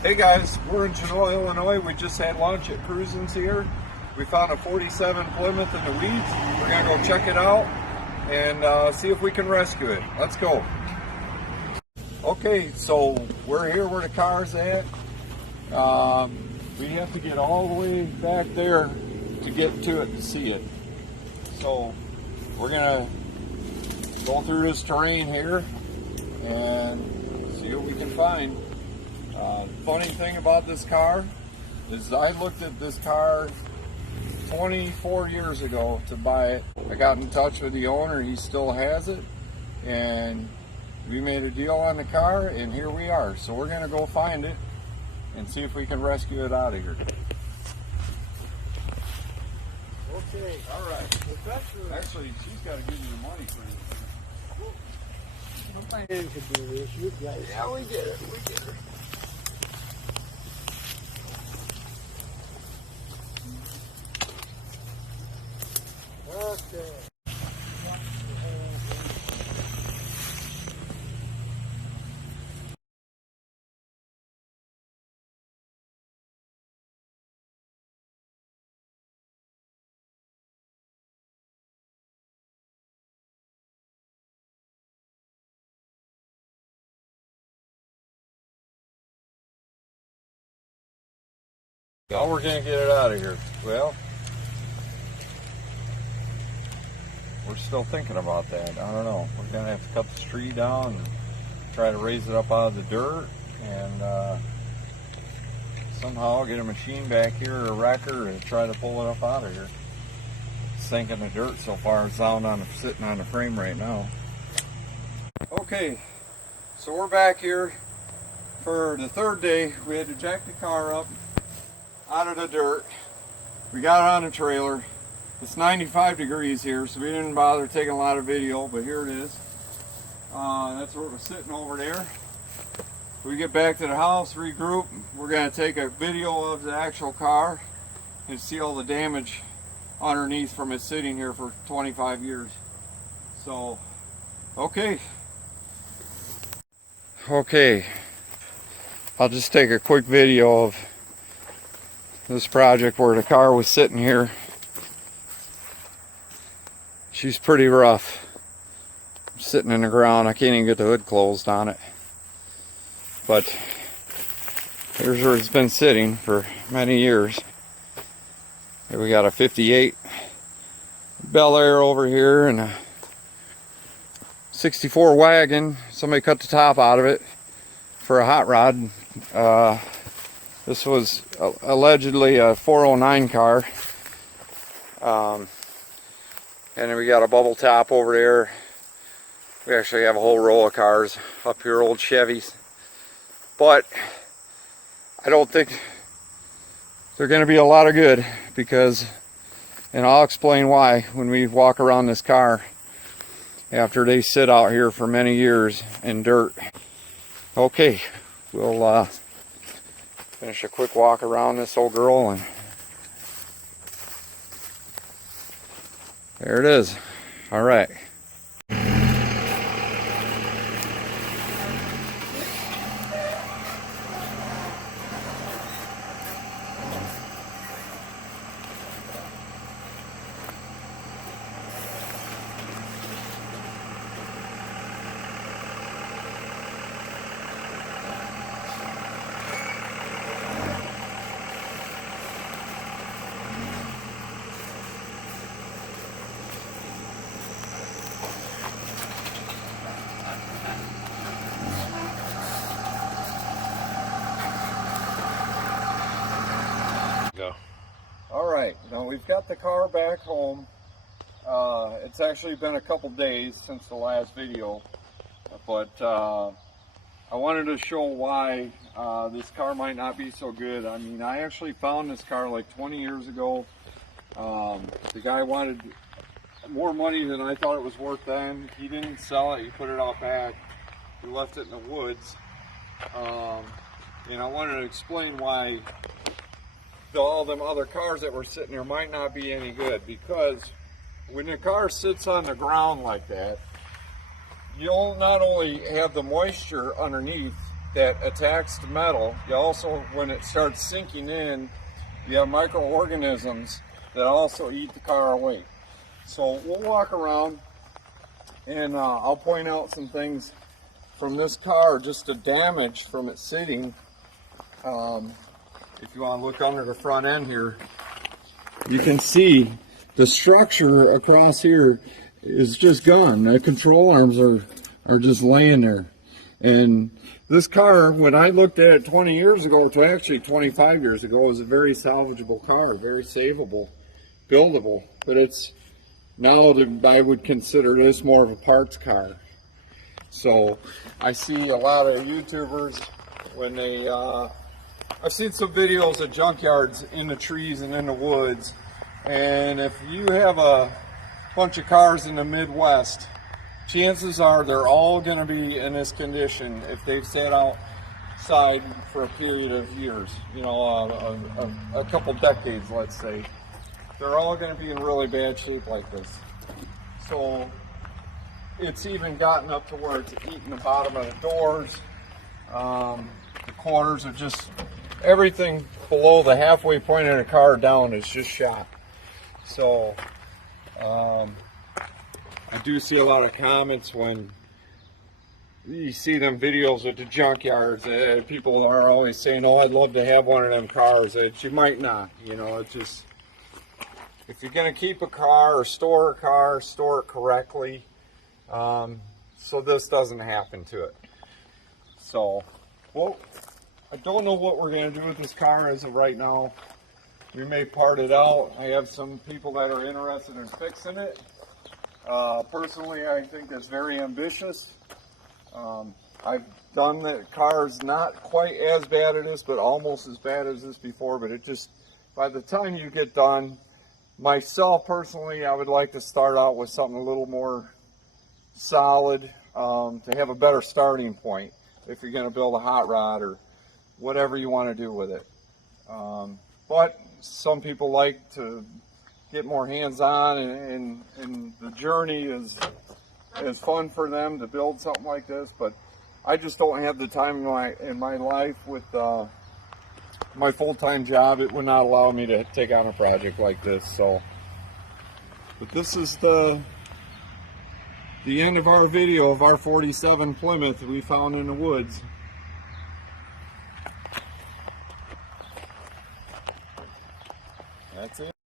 Hey guys, we're in Genoa, Illinois. We just had lunch at Cruisin's here. We found a 47 Plymouth in the weeds. We're gonna go check it out and see if we can rescue it. Let's go. Okay, so we're here where the car's at. We have to get all the way back there to get to it to see it. So we're gonna go through this terrain here and see what we can find. Funny thing about this car is I looked at this car 24 years ago to buy it. I got in touch with the owner, he still has it, and we made a deal on the car, and here we are. So we're gonna go find it and see if we can rescue it out of here. Okay. All right. Actually, she's got to give you the money for it. My hand could do this. You guys. Yeah, we get it. We get it. Okay. How we're gonna get it out of here? Well, we're still thinking about that. I don't know. We're gonna have to cut the tree down and try to raise it up out of the dirt and somehow get a machine back here or a wrecker and try to pull it up out of here. It's sinking the dirt so far. It's down on sitting on the frame right now. Okay, so we're back here for the third day. We had to jack the car up out of the dirt. We got it on a trailer. It's 95 degrees here, so we didn't bother taking a lot of video, but here it is. That's where it was sitting over there. We get back to the house, regroup. We're going to take a video of the actual car and see all the damage underneath from it sitting here for 25 years. So, okay. Okay, I'll just take a quick video of this project where the car was sitting here. She's pretty rough. Sitting in the ground. I can't even get the hood closed on it. But here's where it's been sitting for many years. Here we got a 58 Bel Air over here and a 64 wagon. Somebody cut the top out of it for a hot rod. This was allegedly a 409 car. And then we got a bubble top over there. We actually have a whole row of cars up here, old Chevys. But I don't think they're going to be a lot of good because, and I'll explain why when we walk around this car after they sit out here for many years in dirt. Okay, we'll finish a quick walk around this old girl, and there it is. All right. Go. All right, now we've got the car back home. It's actually been a couple days since the last video, but I wanted to show why this car might not be so good. I mean, I actually found this car like 20 years ago. The guy wanted more money than I thought it was worth then. He didn't sell it, he put it out back. He left it in the woods. And I wanted to explain why all them other cars that were sitting there might not be any good, because when the car sits on the ground like that, you'll not only have the moisture underneath, that attacks the metal. You also, when it starts sinking in, you have microorganisms that also eat the car away. So we'll walk around and I'll point out some things from this car, just the damage from it sitting. If you want to look under the front end here, you can see the structure across here is just gone. The control arms are just laying there. And this car, when I looked at it 20 years ago, to actually 25 years ago, was a very salvageable car, very savable, buildable. But it's now I would consider this more of a parts car. So I see a lot of YouTubers when they, I've seen some videos of junkyards in the trees and in the woods. And if you have a bunch of cars in the Midwest, chances are they're all going to be in this condition if they've sat outside for a period of years, you know, a couple decades, let's say. They're all going to be in really bad shape like this. So it's even gotten up to where it's eating the bottom of the doors. The corners are just, everything below the halfway point of the car down is just shot. So I do see a lot of comments when you see them videos at the junkyards. People are always saying, "Oh, I'd love to have one of them cars." You might not, you know. It's just, if you're going to keep a car or store a car, store it correctly, so this doesn't happen to it. So, well, I don't know what we're going to do with this car as of right now. We may part it out. I have some people that are interested in fixing it. Personally, I think that's very ambitious. I've done the cars not quite as bad as this, but almost as bad as this before. But it just, by the time you get done, myself personally, I would like to start out with something a little more solid, to have a better starting point if you're going to build a hot rod or whatever you want to do with it. But some people like to get more hands-on, and the journey is fun for them to build something like this. But I just don't have the time in my life with my full-time job. It would not allow me to take on a project like this. So, but this is the end of our video of our 47 Plymouth we found in the woods. That's it.